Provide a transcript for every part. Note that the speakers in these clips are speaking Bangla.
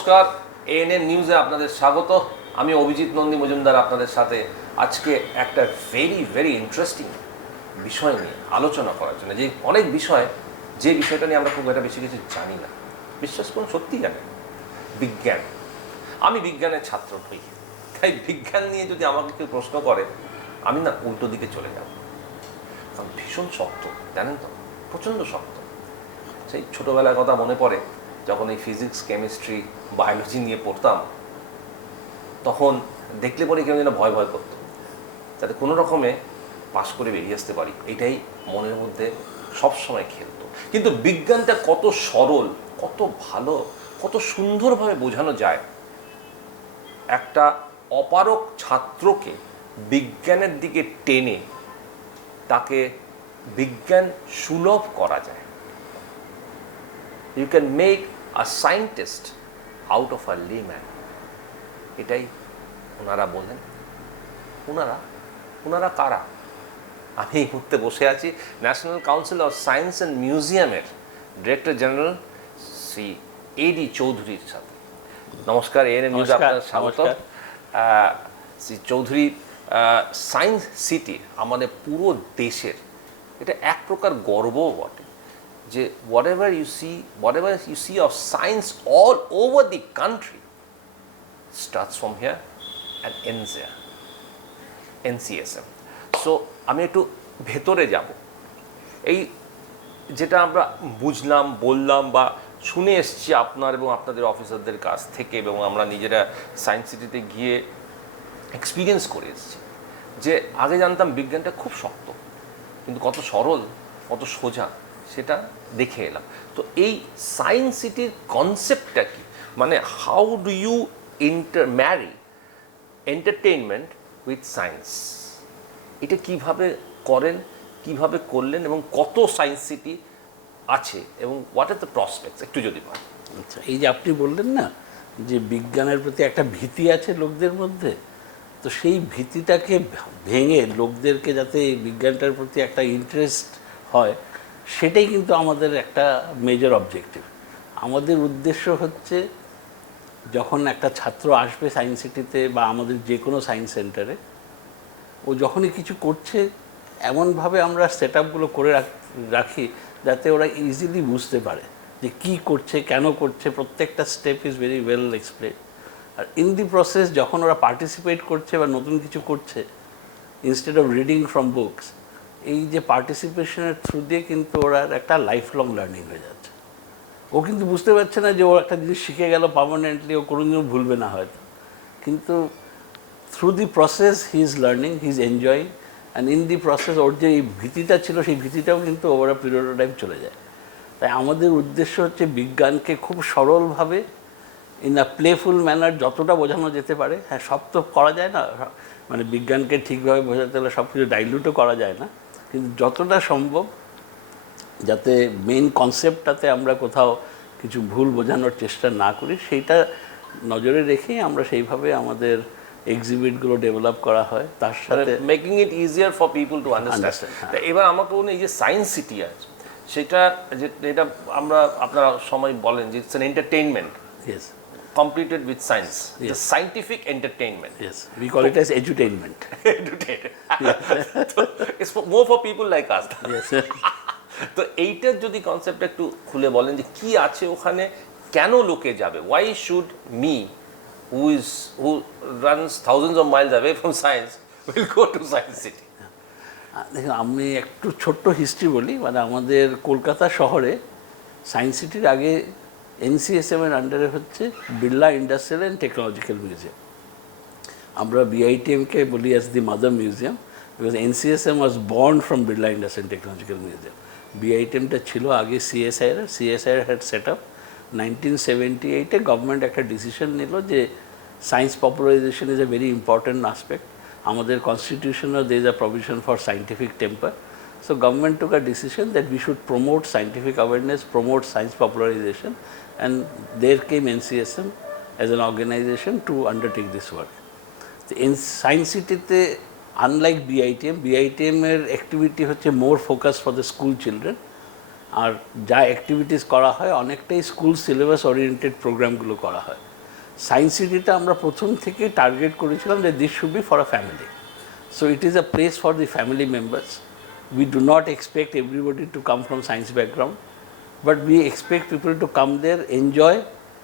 নমস্কার, এএনএন নিউজে আপনাদের স্বাগত। আমি অভিজিৎ নন্দী মজুমদার আপনাদের সাথে আজকে একটা ভেরি ইন্টারেস্টিং বিষয় নিয়ে আলোচনা করার জন্য। যে অনেক বিষয়, যে বিষয়টা নিয়ে আমরা খুব একটা বেশি কিছু জানি না, বিশ্বাস করুন সত্যি জানেন, বিজ্ঞান। আমি বিজ্ঞানের ছাত্র নই, তাই বিজ্ঞান নিয়ে যদি আমাকে কেউ প্রশ্ন করে আমি না উল্টো দিকে চলে যাব, কারণ ভীষণ শক্ত, জানেন তো, প্রচণ্ড শক্ত। সেই ছোটোবেলার কথা মনে পড়ে, যখন এই ফিজিক্স, কেমিস্ট্রি, বায়োলজি নিয়ে পড়তাম, তখন দেখলে পরে কেউ যেন ভয় করতো, যাতে কোনো রকমে পাশ করে বেরিয়ে আসতে পারি, এটাই মনের মধ্যে সবসময় খেলতো। কিন্তু বিজ্ঞানটা কত সরল, কত ভালো, কত সুন্দরভাবে বোঝানো যায়। একটা অপারক ছাত্রকে বিজ্ঞানের দিকে টেনে তাকে বিজ্ঞান সুলভ করা যায়। You can make a scientist out of a layman, এটাই ওনারা বলেন। ওনারা কারা? আমি এই মুহূর্তে বসে আছি national council of science and মিউজিয়ামের ডিরেক্টর জেনারেল শ্রী এডি চৌধুরীর সাথে। নমস্কার, এএনএন নিউজে আপনার স্বাগত। শ্রী চৌধুরী, সায়েন্স সিটি আমাদের পুরো দেশের এটা এক প্রকার গর্বও বটে, যে whatever you see of science all over the country starts from here and ends here, NCSM. So আমি একটু ভেতরে যাব। এই যেটা আমরা বুঝলাম, বললাম বা শুনে এসছি আপনার এবং আপনাদের অফিসারদের কাছ থেকে, এবং আমরা নিজেরা সায়েন্স সিটিতে গিয়ে এক্সপিরিয়েন্স করে এসেছি, যে আগে জানতাম বিজ্ঞানটা খুব শক্ত, কিন্তু কত সরল, কত সোজা, সেটা দেখে এলাম। তো এই সায়েন্স সিটির কনসেপ্টটা কি, মানে how do you marry entertainment with science, এটা কিভাবে করেন, কিভাবে করলেন, এবং কত সায়েন্স সিটি আছে, এবং হোয়াট আর দ্য প্রসপেক্টস, একটু যদি বলেন। আচ্ছা, এই যে আপনি বললেন না যে বিজ্ঞানের প্রতি একটা ভীতি আছে লোকদের মধ্যে, তো সেই ভীতিটাকে ভেঙে লোকদেরকে যাতে বিজ্ঞানটার প্রতি একটা ইন্টারেস্ট হয়, সেটাই কিন্তু আমাদের একটা মেজর অবজেক্টিভ। আমাদের উদ্দেশ্য হচ্ছে, যখন একটা ছাত্র আসবে সায়েন্স সিটিতে বা আমাদের যে কোনো সায়েন্স সেন্টারে, ও যখনই কিছু করছে এমনভাবে আমরা সেট আপগুলো করে রাখি যাতে ওরা ইজিলি বুঝতে পারে যে কী করছে, কেন করছে, প্রত্যেকটা step is very well explain. আর ইন দি প্রসেস যখন ওরা পার্টিসিপেট করছে বা নতুন কিছু করছে, instead of reading from books, এই যে পার্টিসিপেশনের থ্রু দিয়ে কিন্তু ওরা একটা লাইফ লং লার্নিং হয়ে যাচ্ছে। ও কিন্তু বুঝতে পারছে না যে ও একটা জিনিস শিখে গেল পার্মানেন্টলি, ও কোনোদিনও ভুলবে না হয়তো, কিন্তু through the process he is learning, he is enjoying, and in the process ওর যে এই ভীতিটা ছিল সেই ভীতিটাও কিন্তু over a period of time চলে যায়। তাই আমাদের উদ্দেশ্য হচ্ছে বিজ্ঞানকে খুব সরলভাবে, ইন আ প্লেফুল ম্যানার যতটা বোঝানো যেতে পারে। হ্যাঁ, সব তো করা যায় না, মানে বিজ্ঞানকে ঠিকভাবে বোঝাতে হলে সব কিছু ডাইলিউটও করা যায় না, কিন্তু যতটা সম্ভব যাতে মেইন কনসেপ্টটাতে আমরা কোথাও কিছু ভুল বোঝানোর চেষ্টা না করি, সেইটা নজরে রেখেই আমরা সেইভাবে আমাদের এক্সিবিটগুলো ডেভেলপ করা হয়। তার সাথে making it easier for people to understand. এবার আমাকে বলুন, এই যে সায়েন্স সিটি আছে, সেটা যেটা আমরা আপনারা সময় বলেন যে it's an entertainment, yes, completed with science, the scientific entertainment. Yes, we call it as edutainment. So, it's more for people like us. Yes. তো এইটার যদি কনসেপ্টটা একটু খুলে বলেন, যে কি আছে ওখানে, কেন লোকে যাবে, why should me who runs thousands of miles away from science will go to science city? দেখুন, আমি একটু ছোট্ট হিস্ট্রি বলি। মানে আমাদের কলকাতা শহরে সায়েন্স সিটির আগে NCSM এর আন্ডারে হচ্ছে Birla industrial and technological museum. আমরা BITMকে বলি as the mother museum, because NCSM was born from Birla industrial technological museum. BITMটা ছিল আগে CSIR হ্যাড সেট আপ 1978-এ। গভর্নমেন্ট একটা ডিসিশন নিল যে science popularization is a very important aspect. আমাদের কনস্টিটিউশনও there is a provision for scientific temper. So government took a decision that we should promote scientific awareness, promote science popularization, and there came NCSM as an organization to undertake this work. In Science City, unlike BITM এর activity হচ্ছে more focused for the school children, আর যা অ্যাক্টিভিটিস করা হয় অনেকটাই স্কুল সিলেবাস ওরিয়েন্টেড প্রোগ্রামগুলো করা হয়। সায়েন্স সিটিটা আমরা প্রথম থেকে টার্গেট করেছিলাম যে this should be for a family, so it is a place for the family members. We do not expect everybody to come from science background, but we expect people to come there, enjoy,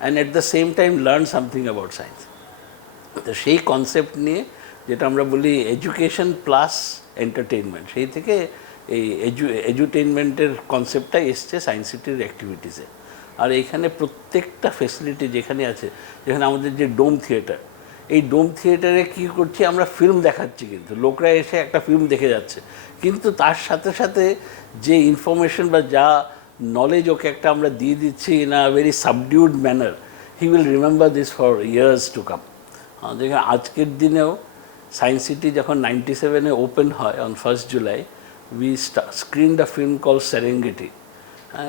and at the same time learn something about science. তো সেই কনসেপ্ট নিয়ে যেটা আমরা বলি এডুকেশন প্লাস এন্টারটেইনমেন্ট, সেই থেকে এই এডুটেইনমেন্টের কনসেপ্টটা এসছে সায়েন্স সিটির অ্যাক্টিভিটিসে। আর এইখানে প্রত্যেকটা ফেসিলিটি যেখানে আছে, যেখানে আমাদের যে ডোম থিয়েটার, এই ডোম থিয়েটারে কী করছি আমরা, ফিল্ম দেখাচ্ছি, কিন্তু লোকরা এসে একটা ফিল্ম দেখে যাচ্ছে, কিন্তু তার সাথে সাথে যে ইনফরমেশন বা যা নলেজ ওকে একটা আমরা দিয়ে দিচ্ছি in a very subdued manner, he will remember this for years to come. দেখেন আজকের দিনেও সায়েন্স সিটি যখন 97-এ ওপেন হয় on 1st July, we screened a film called Serengeti,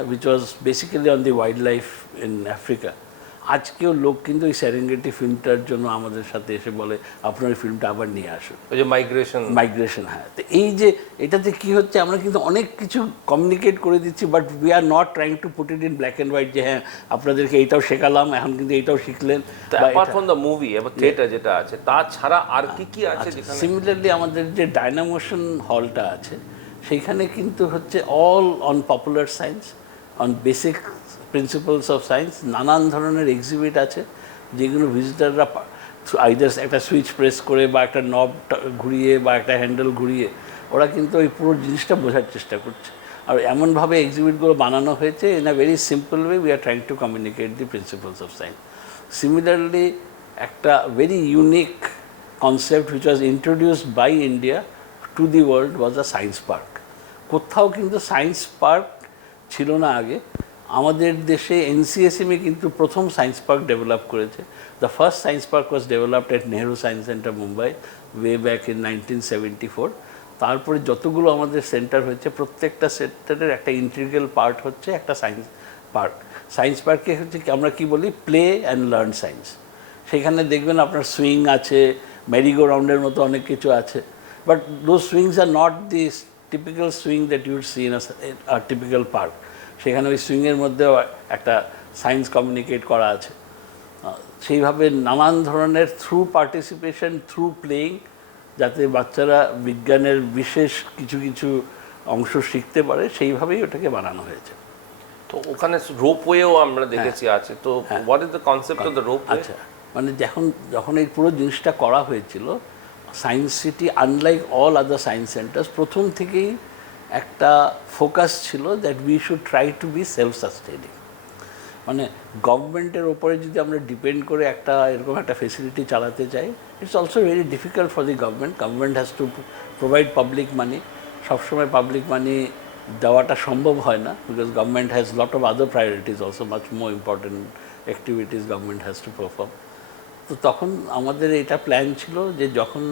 which was basically on the wildlife in Africa. আজকেও লোক কিন্তু এই সেরেঙ্গেটি ফিল্মটার জন্য আমাদের সাথে এসে বলে আপনার এই ফিল্মটা আবার নিয়ে আসুন। ওই যে মাইগ্রেশন, হ্যাঁ। তো এই যে এটাতে কি হচ্ছে, আমরা কিন্তু অনেক কিছু কমিউনিকেট করে দিচ্ছি, but we are not trying to put it in black and white যে হ্যাঁ আপনাদেরকে এইটাও শেখালাম, এখন কিন্তু এইটাও শিখলেন। অ্যাপার্ট ফ্রম দ্য মুভি এবং থিয়েটার যেটা আছে, তাছাড়া আর কি আছে যেখানে? সিমিলারলি আমাদের যে ডায়নামোশন হলটা আছে, সেইখানে কিন্তু হচ্ছে all on popular science, on basic principles of science, নানান ধরনের এক্সিবিট আছে যেগুলো ভিজিটাররা আইদার একটা সুইচ প্রেস করে বা একটা নব ঘুরিয়ে বা একটা হ্যান্ডেল ঘুরিয়ে ওরা কিন্তু ওই পুরো জিনিসটা বোঝার চেষ্টা করছে। আর এমনভাবে এক্সিবিটগুলো বানানো হয়েছে in a very simple way, we are trying to communicate the principles of science. Similarly একটা very unique concept which was introduced by India to the world was a science park. কোথাও কিন্তু সায়েন্স পার্ক ছিল না আগে। আমাদের দেশে এনসিএসএমই কিন্তু প্রথম সায়েন্স পার্ক ডেভেলপ করেছে। The first science park was developed at Nehru science centre Mumbai way back in 1974। তারপরে যতগুলো আমাদের সেন্টার হয়েছে প্রত্যেকটা সেন্টারের একটা ইন্টিগ্রাল পার্ট হচ্ছে একটা সায়েন্স পার্ক। সায়েন্স পার্কে হচ্ছে আমরা কি বলি, প্লে অ্যান্ড লার্ন সায়েন্স। সেখানে দেখবেন আপনার সুইং আছে, ম্যারিগো রাউন্ডের মতো অনেক কিছু আছে, but those swings are not the typical swing that you'd see in a typical park. সেখানে ওই সুইংয়ের মধ্যেও একটা সায়েন্স কমিউনিকেট করা আছে। সেইভাবে নানান ধরনের থ্রু পার্টিসিপেশন, থ্রু প্লেয়িং, যাতে বাচ্চারা বিজ্ঞানের বিশেষ কিছু কিছু অংশ শিখতে পারে, সেইভাবেই ওটাকে বানানো হয়েছে। তো ওখানে রোপওয়েও আমরা দেখেছি আছে, তো what is the concept of the ropeway? আচ্ছা, মানে যখন এই পুরো জিনিসটা করা হয়েছিল, science city unlike all other science centers, প্রথম থেকেই একটা ফোকাস ছিল that we should try to be self sustaining. মানে গভর্নমেন্টের ওপরে যদি আমরা ডিপেন্ড করে একটা এরকম একটা ফেসিলিটি চালাতে চাই, it's also very difficult for the government. Government has to provide public মানি। সবসময় পাবলিক মানি দেওয়াটা সম্ভব হয় না, because government has lot of other priorities also, much more important activities government has to perform. তো তখন আমাদের এটা প্ল্যান ছিল যে যখন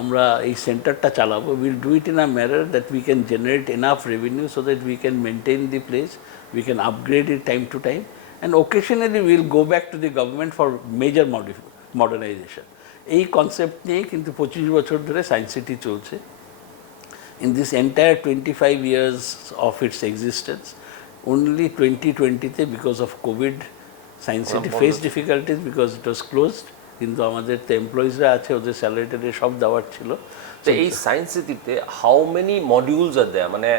আমরা এই সেন্টারটা চালাবো, will do it in a manner that we can generate enough revenue so that we can maintain the place, we can upgrade it time to time, and occasionally will go back to the government for major modernisation. এই কনসেপ্ট নিয়ে কিন্তু 25 বছর ধরে সায়েন্স সিটি চলছে। In this entire 25 years of its existence, only 2020-তে because of COVID, Science City faced difficulties because it was closed. কিন্তু আমাদের তো এমপ্লয়িজরা আছে, ওদের স্যালারি সব দেওয়ার ছিল। তো এই সায়েন্স সিটিতে হাউ মেনি মডিউলস আর দেয়ার, মানে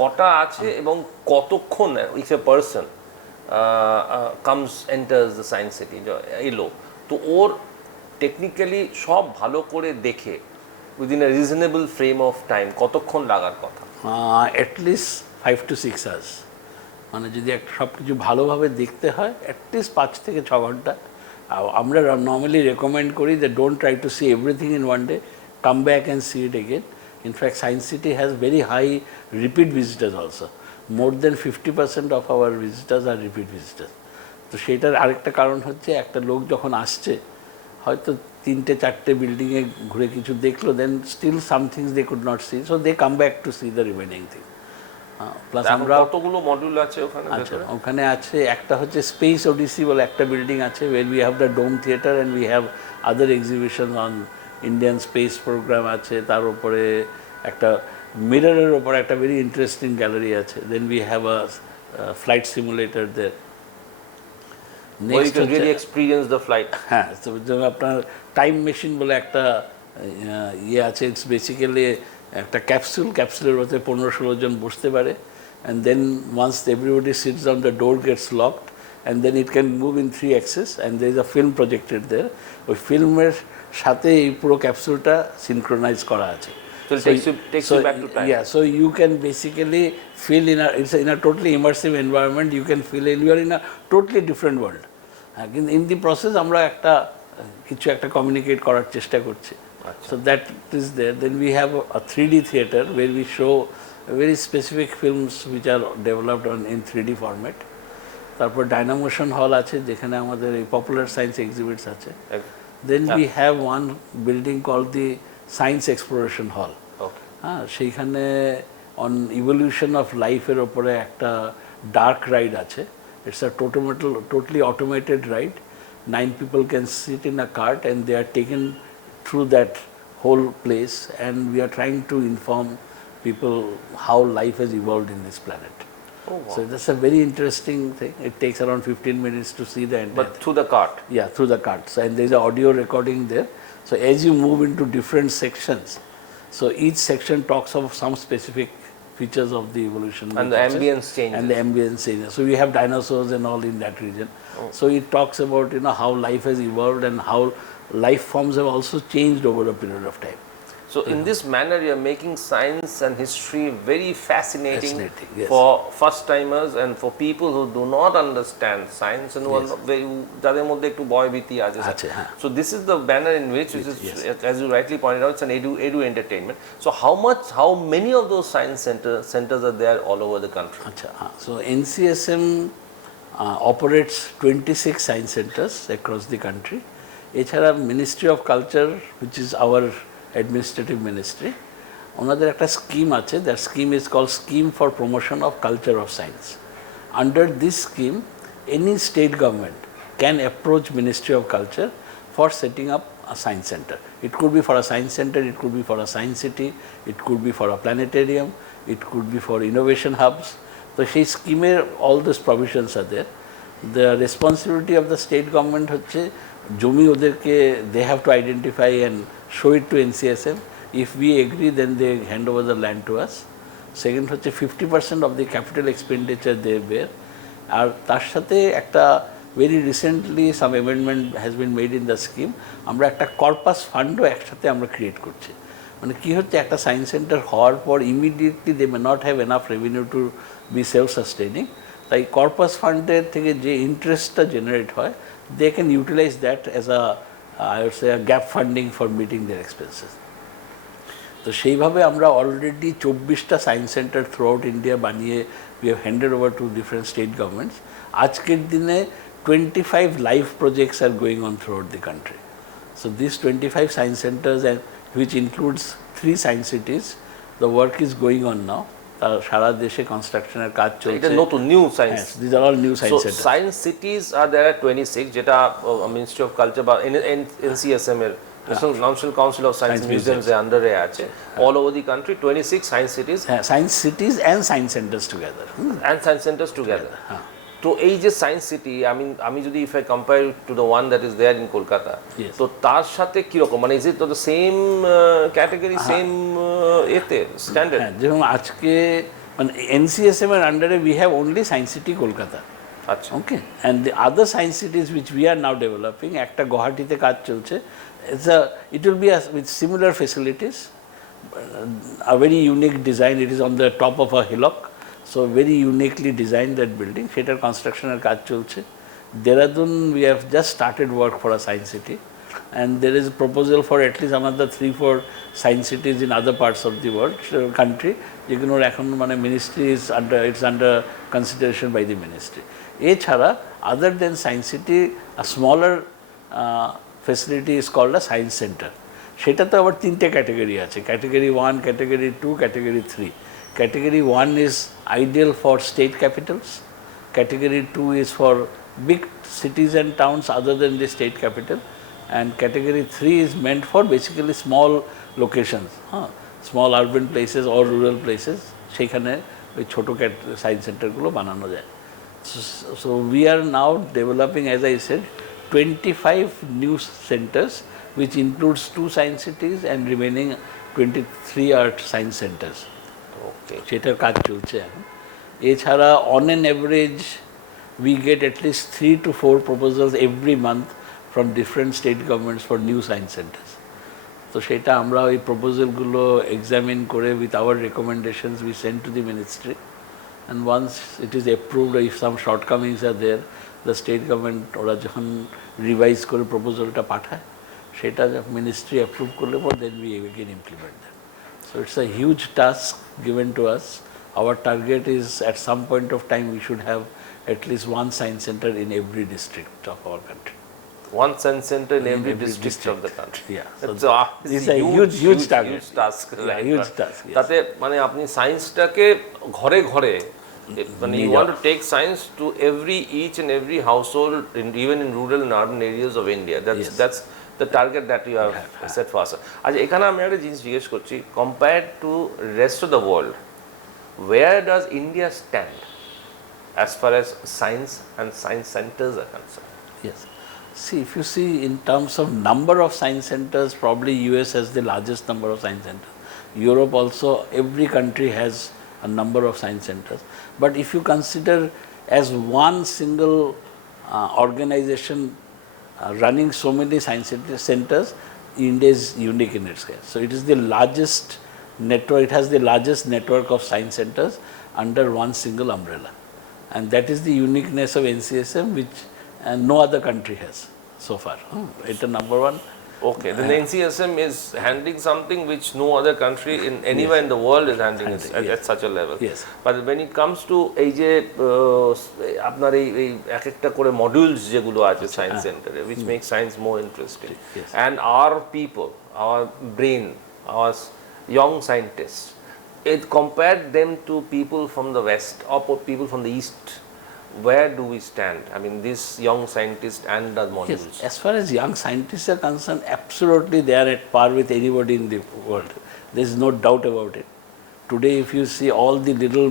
কটা আছে এবং কতক্ষণ if a person comes enters the science city এলো, তো ওর টেকনিক্যালি সব ভালো করে দেখে within a reasonable frame of time কতক্ষণ লাগার কথা? At least 5 to 6 hours। মানে যদি একটা সব কিছু ভালোভাবে দেখতে হয় অ্যাটলিস্ট 5 থেকে 6 ঘন্টা। আমরা নর্মালি রেকমেন্ড করি যে don't try to see everything in one day, come back and see it again. In fact science city has very high repeat visitors also. More than 50% of our visitors are repeat visitors. তো সেটার আরেকটা কারণ হচ্ছে একটা লোক যখন আসছে, হয়তো 3-4 বিল্ডিংয়ে ঘুরে কিছু দেখলো, then still some things they could not see, so they come back to see the remaining thing. Plus আমরা কতগুলো মডিউল আছে ওখানে? আচ্ছা, ওখানে আছে একটা হচ্ছে স্পেস ওডিসি বলে একটা বিল্ডিং আছে, where we have the dome theatre and we have other exhibition on Indian space programme আছে। তার উপরে একটা মিররের ওপরে একটা ভেরি ইন্টারেস্টিং গ্যালারি আছে। Then we have a flight simulator there. where you can really experience the flight. হ্যাঁ, তো যেমন আপনার টাইম মেশিন বলে একটা ইয়ে আছে, ইটস বেসিক্যালি একটা ক্যাপসুলের মধ্যে 15-16 জন বসতে পারে, and then once everybody sits down the door gets locked, and then it can move in 3 axes, and there is a film projected there. ওই ফিল্মের সাথে এই পুরো ক্যাপসুলটা সিনক্রোনাইজ করা আছে। So it takes you back to time. Yeah, so you can basically feel in a totally immersive environment. You can feel you are in a totally different world. In the process, আমরা কিছু একটা communicate করার চেষ্টা করছি. So that is there. Then we have a 3D theater where we show very specific films which are developed in 3D format. তারপর ডায়নামোশন হল আছে যেখানে আমাদের এই পপুলার সায়েন্স এক্সিবিটস আছে। Then we have one building called the science exploration হল। হ্যাঁ, সেইখানে অন ইভলিউশন অফ লাইফের ওপরে একটা ডার্ক রাইড আছে। It's a totally automated ride. 9 people can sit in a cart and they are taken through that whole place, and we are trying to inform people how life has evolved in this planet. Oh, wow. So that's a very interesting thing. It takes around 15 minutes to see the entire But through the cart? Yeah, through the cart. So, and there is an audio recording there. So as you move into different sections, so each section talks of some specific features of the evolution. And the ambience changes. And the ambience changes. So we have dinosaurs and all in that region. So it talks about how life has evolved and how life forms have also changed over a period of time. So in this manner, you are making science and history very fascinating, yes. for first timers and for people who do not understand science and who are not very, যাদের মধ্যে একটু ভয় ভীতি আছে। So this is the manner in which is, as you rightly pointed out, it's an edu entertainment. So how many of those science centers are there all over the country? So NCSM operates 26 science centers across the country. এছাড়া Ministry of Culture, which is our administrative ministry, ওনাদের একটা স্কিম আছে। That scheme is called scheme for promotion of culture of science. Under this scheme any state government can approach ministry of culture for setting up a science center. It could be for a science center, it could be for a science city, it could be for a planetarium, it could be for innovation hubs. So সেই স্কিমের all those provisions are there. The responsibility of the state government হচ্ছে জমি ওদেরকে they have to identify and show it to NCSM. If we agree, then they hand over the land to us. Second হচ্ছে 50% of the capital expenditure they bear. আর তার সাথে একটা very recently some amendment has been made in the scheme. আমরা একটা কর্পাস ফান্ডও একসাথে আমরা ক্রিয়েট করছি। মানে কি হচ্ছে, একটা সায়েন্স সেন্টার হওয়ার পর immediately they may not have enough revenue to be self sustaining. তাই কর্পাস ফান্ডের থেকে যে ইন্টারেস্টটা জেনারেট হয়, they can utilize that as I would say a gap funding for meeting their expenses. তো সেইভাবে আমরা অলরেডি 24টা science centre throughout India বানিয়ে we have handed over to different state governments. আজকের দিনে 25 live projects are going on throughout the country. So these 25 science centers, and which includes 3 science cities, the work is going on now. সারা দেশে কনস্ট্রাকশনের কাজ চলছে। এটা নতুন new science. These are all new science centers. So science cities are there at 26, যেটা মিনিস্ট্রি অফ কালচার বা NCSM এর National Council of Science Museums এর আন্ডারে আছে। All over the country 26 science cities. Science cities and science centers together. And science centers together. তো এই যে সায়েন্স সিটি, আমি যদি if I compare to the one that is there in Kolkata, তো তার সাথে কিরকম, মানে is it the same category, same এতে স্ট্যান্ডার্ড? যেরকম আজকে মানে NCSM এর আন্ডারে we have only science city Kolkata. আচ্ছা, okay, and the other science cities which we are now developing, একটা গুয়াহাটিতে কাজ চলছে। It will be with similar facilities, a very unique design. It is on the top of a hillock. So very uniquely designed that building. সেটার কনস্ট্রাকশনের কাজ চলছে। Dehradun, we have just started work for a science city, and there is a proposal for at least another 3-4 science cities in other parts of the world, country, যেগুলোর এখন মানে ministry is under consideration by the ministry. এছাড়া other than science city, a smaller facility is called a science center. সেটাতে আবার 3টে ক্যাটাগরি আছে, category 1, category 2, category 3. Category 1 is ideal for state capitals. Category 2 is for big cities and towns other than the state capital. And category 3 is meant for basically small locations, small urban places or rural places. সেখানে ওই ছোটো সায়েন্স সেন্টারগুলো বানানো যায়। So we are now developing, as I said, 25 new centers, which includes 2 science cities and remaining 23 are science centers. ওকে, সেটার কাজ চলছে এখন। এছাড়া on an average we get at least 3 to 4 proposals every month from different state governments for new science centers. তো সেটা আমরা ওই প্রপোজালগুলো এক্সামিন করে with our recommendations we send to the ministry, and once it is approved, if some shortcomings are there, the state government ওরা যখন রিভাইজ করে প্রপোজালটা পাঠায়, সেটা মিনিস্ট্রি অ্যাপ্রুভ করলে পর then we again implement that. So it's a huge task given to us. Our target is at some point of time we should have at least 1 science center in every district of our country. one science center in every district of the country. Yeah. It's this is a huge target. huge task, Yeah, right? huge task, yes. তাতে মানে আপনি সায়েন্সটাকে ঘরে ঘরে মানে you want to take science to each and every household, even in rural and urban areas of India. Yes. That's the target that you have set for us. আচ্ছা, এখানে আমি একটা জিনিস জিজ্ঞেস করছি, compared to rest of the world, where does India stand as far as science and science centers are concerned? Yes. See, if you see in terms of number of science centers, probably US has the largest number of science centers. Europe also, every country has a number of science centers. But if you consider as one single organization running so many science centers, India is unique in its case. So it is the largest network, it has the largest network of science centers under one single umbrella. And that is the uniqueness of NCSM, which no other country has so far. It's a number one. Okay, then the NCSM is handling something which no other country in anywhere in the world is handling at such a level. Yes. But when it comes to এই যে আপনার এই এক একটা করে মডিউলস যেগুলো আছে সায়েন্স সেন্টারে, which makes science more interesting, Yes. and our people, our brain, our young scientists, it compared them to people from the west or people from the east. Where do we stand? I mean, these young scientists and the modules. Yes, as far as young scientists are concerned, absolutely they are at par with anybody in the world. There is no doubt about it. Today, if you see all the little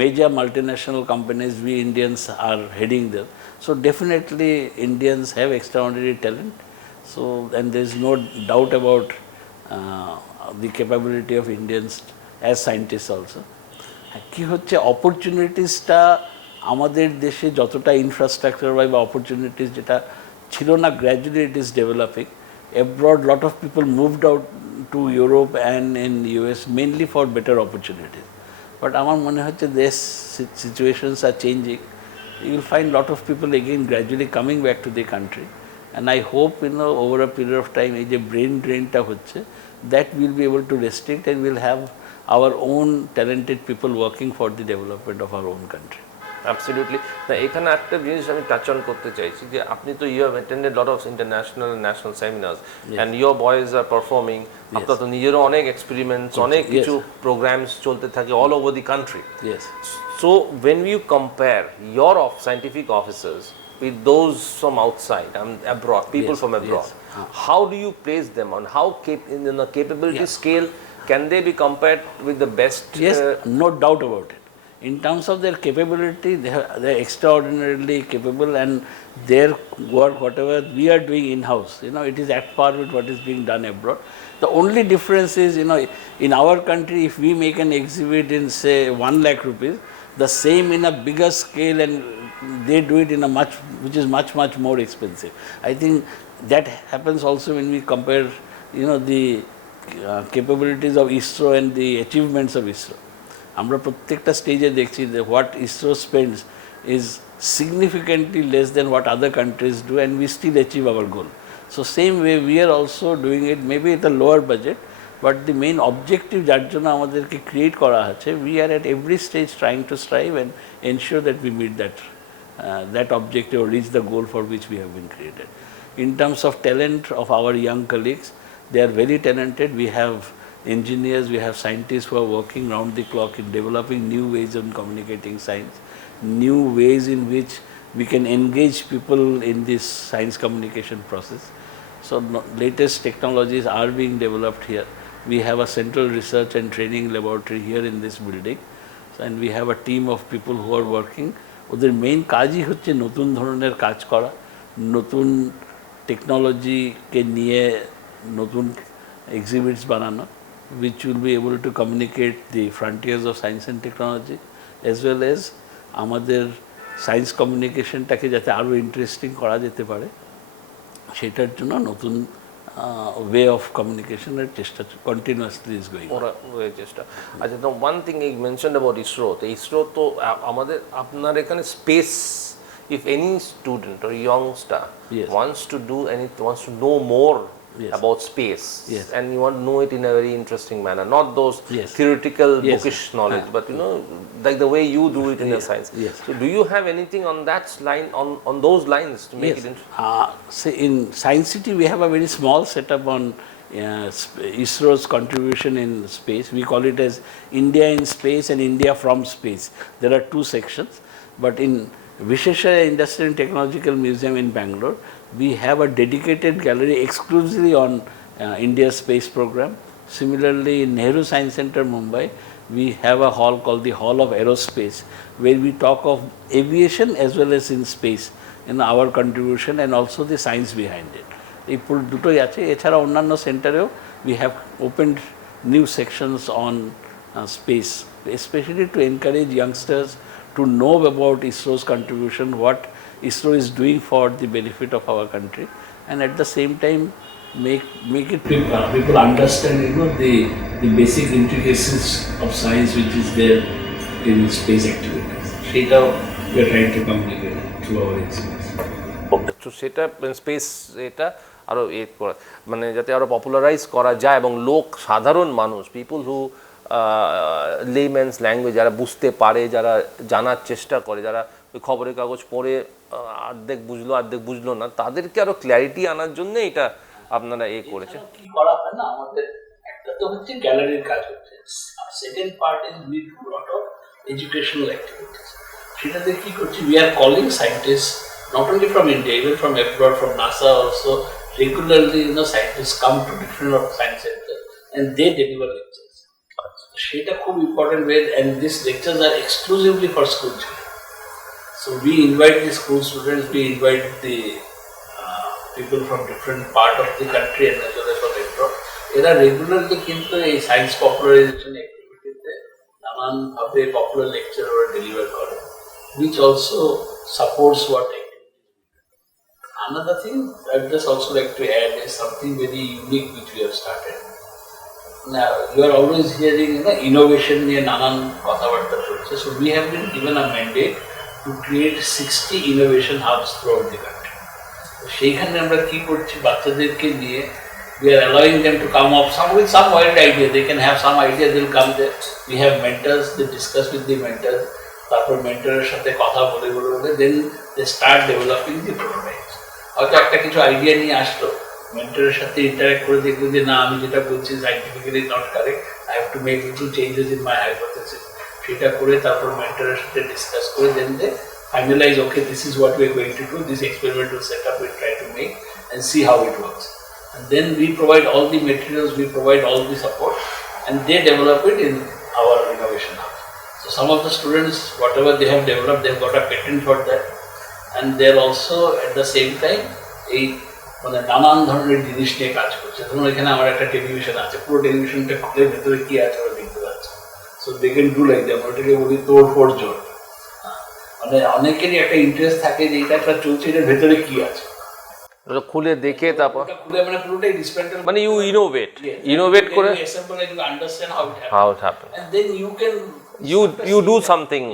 major multinational companies, we Indians are heading them. So definitely Indians have extraordinary talent. So, and there is no doubt about the capability of Indians as scientists also. কি হচ্ছে অপরচুনিটিসটা আমাদের দেশে যতটা ইনফ্রাস্ট্রাকচার বা অপরচুনিটিস যেটা ছিল না, gradually it is developing. Abroad lot of people moved out to Europe and in US mainly for better opportunities. But আমার মনে হচ্ছে দেশ situations are changing, you will find lot of people again gradually coming back to the country, and I hope over a period of time এই যে ব্রেন ড্রেনটা হচ্ছে, that will be able to restrict and will have our own talented people working for the development of our own country. Absolutely. না, এখানে একটা জিনিস আমি টাচ অন করতে চাইছি যে আপনি তো you have attended lot of international and national seminars and your boys are performing. আপনার তো নিজেরও অনেক এক্সপেরিমেন্টস, অনেক কিছু প্রোগ্রামস চলতে থাকে all over the country. Yes. So when you compare your scientific officers with those from outside and abroad, people Yes, from abroad, yes. how do you place them on how in the capability scale? Can they be compared with the best? Yes, no doubt about it. In terms of their capability, they're extraordinarily capable, and their work, whatever we are doing in-house, it is at par with what is being done abroad. The only difference is, in our country, if we make an exhibit in, say, 1 lakh rupees, the same in a bigger scale, and they do it in a which is much, much more expensive. I think that happens also when we compare, the capabilities of ISRO and the achievements of ISRO. আমরা প্রত্যেকটা স্টেজে দেখছি যে what ISRO spends is significantly less than what other countries do, and we still achieve our goal. So same way we are also doing it, maybe it a lower budget, but the main objective যার জন্য আমাদেরকে ক্রিয়েট করা আছে, we are at every stage trying to strive and ensure that we meet that objective or reach the goal for which we have been created. In terms of talent of our young colleagues, they are very talented. We have engineers, we have scientists who are working round the clock in developing new ways of communicating science, new ways in which we can engage people in this science communication process. So latest technologies are being developed here. We have a central research and training laboratory here in this building, and we have a team of people who are working ওদের মেইন কাজই হচ্ছে নতুন ধরনের কাজ করা, নতুন টেকনোলজিকে নিয়ে নতুন এক্সিবিটস বানানো, which will be able to communicate the frontiers of science and technology, as well as আমাদের সায়েন্স কমিউনিকেশনটাকে যাতে আরও ইন্টারেস্টিং করা যেতে পারে সেটার জন্য নতুন ওয়ে অফ কমিউনিকেশনের চেষ্টা কন্টিনিউয়াসলি ইজ গোয়িং। ওরা ওই চেষ্টা। আচ্ছা, তো ওয়ান থিং এই মেনশন অ্যাবাউট ইসরো, তো ইসরো তো আমাদের আপনার এখানে space, if any student or youngster Yes. wants to do anything, wants to know more Yes. about space, Yes. and you want to know it in a very interesting manner, not those Yes. theoretical Yes. bookish knowledge, but like the way you do it in your Yes. science. Yes. So do you have anything on that line, on those lines to make it interesting? Say in Science City, we have a very small setup on ISRO's contribution in space. We call it as India in Space and India from Space. There are two sections, but in Visheshwaraya Industrial and Technological Museum in Bangalore, we have a dedicated gallery exclusively on India's space program. Similarly, in Nehru Science Center, Mumbai, we have a hall called the Hall of Aerospace, where we talk of aviation as well as in space, in our contribution and also the science behind it. এই দুটোই আছে। এছাড়া অন্যান্য সেন্টারেও we have opened new sections on space, especially to encourage youngsters to know about ISRO's contribution, what ISRO is doing for the benefit of our country, and at the same time make it people understand the basic intricacies of science which is there in space activities. সেটাও we are trying to communicate through our exhibits. তো সেটা স্পেস এটা আরও করা, মানে যাতে আরও পপুলারাইজ করা যায় এবং লোক সাধারণ মানুষ, পিপল হু লেম্যানস ল্যাঙ্গুয়েজ, যারা বুঝতে পারে, যারা জানার চেষ্টা করে, যারা ওই খবরের কাগজ পড়ে অর্ধেক বুঝলো না, তাদেরকে আরও ক্ল্যারিটি আনার জন্য এটা আপনারা করেছেন। কি করা হয় না, আমাদের একটা তো হচ্ছে গ্যালারির কাজ হচ্ছে, second part is we do lot of educational activities. সেটাতে কি করছি, we are calling scientist not only from India, even from abroad, from NASA also, regularly scientists come to different science centers and they deliver lectures. সেটা খুব important way, and these lectures are exclusively for school children. So we invite the school students, we invite the people from different part of the country and as well as from abroad. এরা রেগুলারলি কিন্তু এই সায়েন্স পপুলারাইজেশন অ্যাক্টিভিটিতে নানানভাবে পপুলার লেকচার ওরা ডেলিভার করে, which also supports what. Another thing I'd just also like to add is something very unique which we have started. Now, you are always hearing innovation niye nanan kothabarta cholche. So we have been given a mandate to create 60 innovation hubs throughout the country. So সেইখানে আমরা কি করছি, বাচ্চাদেরকে নিয়ে we are allowing them to come up with some wild idea. They can have some idea, they'll come there. We have mentors, they discuss with the mentors. তারপর মেন্টরের সাথে কথা বলে then they start developing the prototypes. হয়তো একটা কিছু আইডিয়া নিয়ে আসলো, মেন্টরের সাথে ইন্টারেক্ট করে দেখলো যে না, আমি যেটা বলছি scientifically not correct, I have to make little changes in my hypothesis. সেটা করে তারপর মেন্টরের সাথে ডিসকাস করে then they finalise, okay this is what we are going to do, this experimental setup will try to make and see how it works, and then we provide all the materials, we provide all the support, and they develop it in our innovation hub. So some of the students, whatever they have developed, they have got a patent for that, and they are also at the same time এই মানে নানান ধরনের জিনিস নিয়ে কাজ করছে। ধরুন এখানে আমার একটা টেলিভিশন আছে, পুরো টেলিভিশনটা খুলে ভেতরে কি আছে ওরা দেখতে পাচ্ছে। So they can do like that, ওটাকে বলি তোড় ফোড় জোর। মানে অনেকেরই একটা ইন্টারেস্ট থাকে যে এটা একটা চলছে, এটার ভেতরে কি আছে, খুলে দেখে তারপর খুলে মানে পুরোটাই ডিসমেন্টাল, মানে ইউ ইনোভেট করে assemble and understand how it happen, and then you can you do something.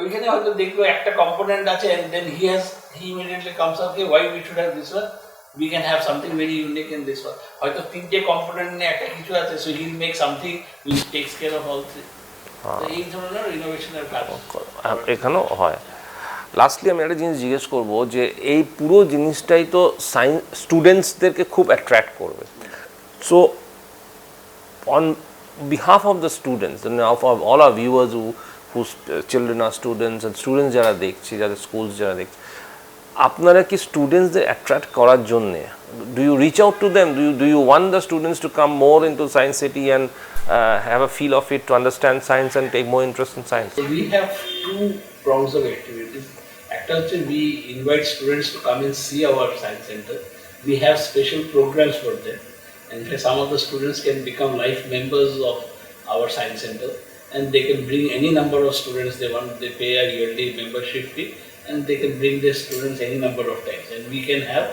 ওইখানে হয়তো দেখলো একটা কম্পোনেন্ট আছে, and then he immediately comes up, okay, why we should have this one, we can have something very unique in this one. হয়তো তিনটে কম্পোনেন্ট নিয়ে একটা কিছু আছে, so he'll make something which takes care of all three. এই ধরনের ইনোভেশনের কাজ এখানেও হয়। লাস্টলি আমি একটা জিনিস জিজ্ঞেস করবো যে এই পুরো জিনিসটাই তো সায়েন্স স্টুডেন্টসদেরকে খুব অ্যাট্রাক্ট করবে। So on behalf of the students and of all our viewers whose children are students and students যারা দেখছে, যাদের স্কুলস যারা দেখছে, আপনারা কি স্টুডেন্টসদের অ্যাট্রাক্ট করার জন্যে do you reach out to them, do you want the students to come more into Science City and have a feel of it, to understand science and take more interest in science? So we have two prongs of activities. একটা হচ্ছে we invite students to come and see our science center. We have special programs for them, and some of the students can become life members of our science center, and they can bring any number of students they want. They pay a yearly membership fee, and they can bring their students any number of times, and we can have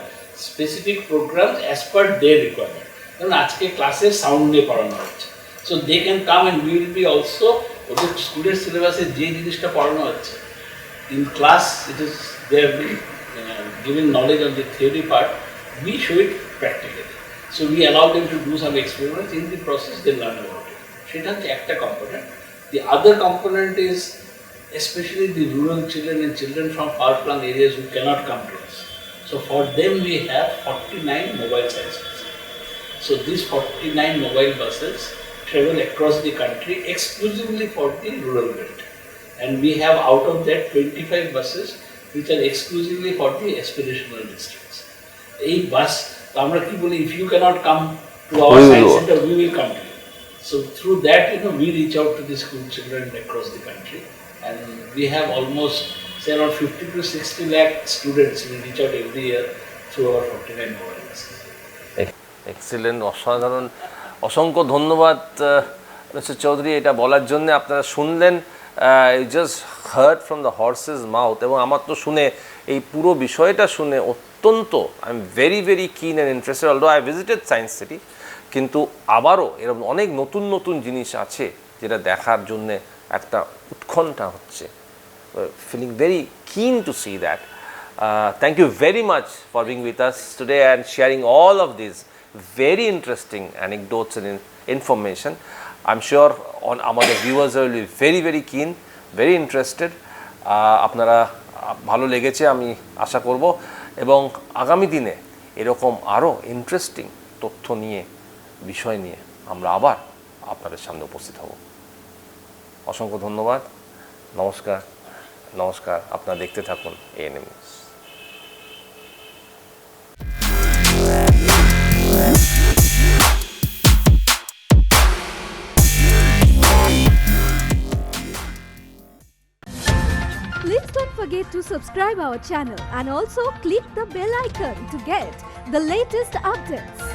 specific programs as per their requirement. কারণ আজকে ক্লাসে সাউন্ড নিয়ে পড়ানো হচ্ছে, so they can come and will be also ওদের স্কুলের সিলেবাসে যে জিনিসটা পড়ানো হচ্ছে in class it is they have been given knowledge on the theory part, we show it practically, so we allow them to do some experiments, in the process they learn about it. সেটা হচ্ছে একটা component. The other component is especially the rural children and children from far-flung areas who cannot come to us. So for them we have 49 mobile science buses. So these 49 mobile buses travel across the country exclusively for the rural belt. And we have out of that 25 buses which are exclusively for the aspirational districts. এই বাস আমরা কি বলি, if you cannot come to our science center, we will come to you. So through that, we reach out to the school children across the country, and we have almost say around 50 to 60 lakh students we reach out every year through our 49 mobile buses. Excellent, অসাধারণ, অসংখ্য ধন্যবাদ মিস্টার চৌধুরী এটা বলার জন্য। আপনারা শুনলেন, just hard from the horse's mouth, এবং আমার তো শুনে এই পুরো বিষয়টা শুনে অত্যন্ত আই এম ভেরি ভেরি কিন and interested, although I visited science city, কিন্তু আবারও এরকম অনেক নতুন নতুন জিনিস আছে যেটা দেখার জন্যে একটা উৎকণ্ঠা হচ্ছে, feeling very keen to see that. Thank you very much for being with us today and sharing all of this very interesting anecdotes and information. I'm sure আমাদের viewers will be very very keen, very interested. আপনারা ভালো লেগেছে আমি আশা করব, এবং আগামী দিনে এরকম আরও ইন্টারেস্টিং তথ্য নিয়ে, বিষয় নিয়ে আমরা আবার আপনাদের সামনে উপস্থিত হব। অসংখ্য ধন্যবাদ, নমস্কার নমস্কার। আপনারা দেখতে থাকুন ANM news. Please don't forget to subscribe our channel and also click the bell icon to get the latest updates.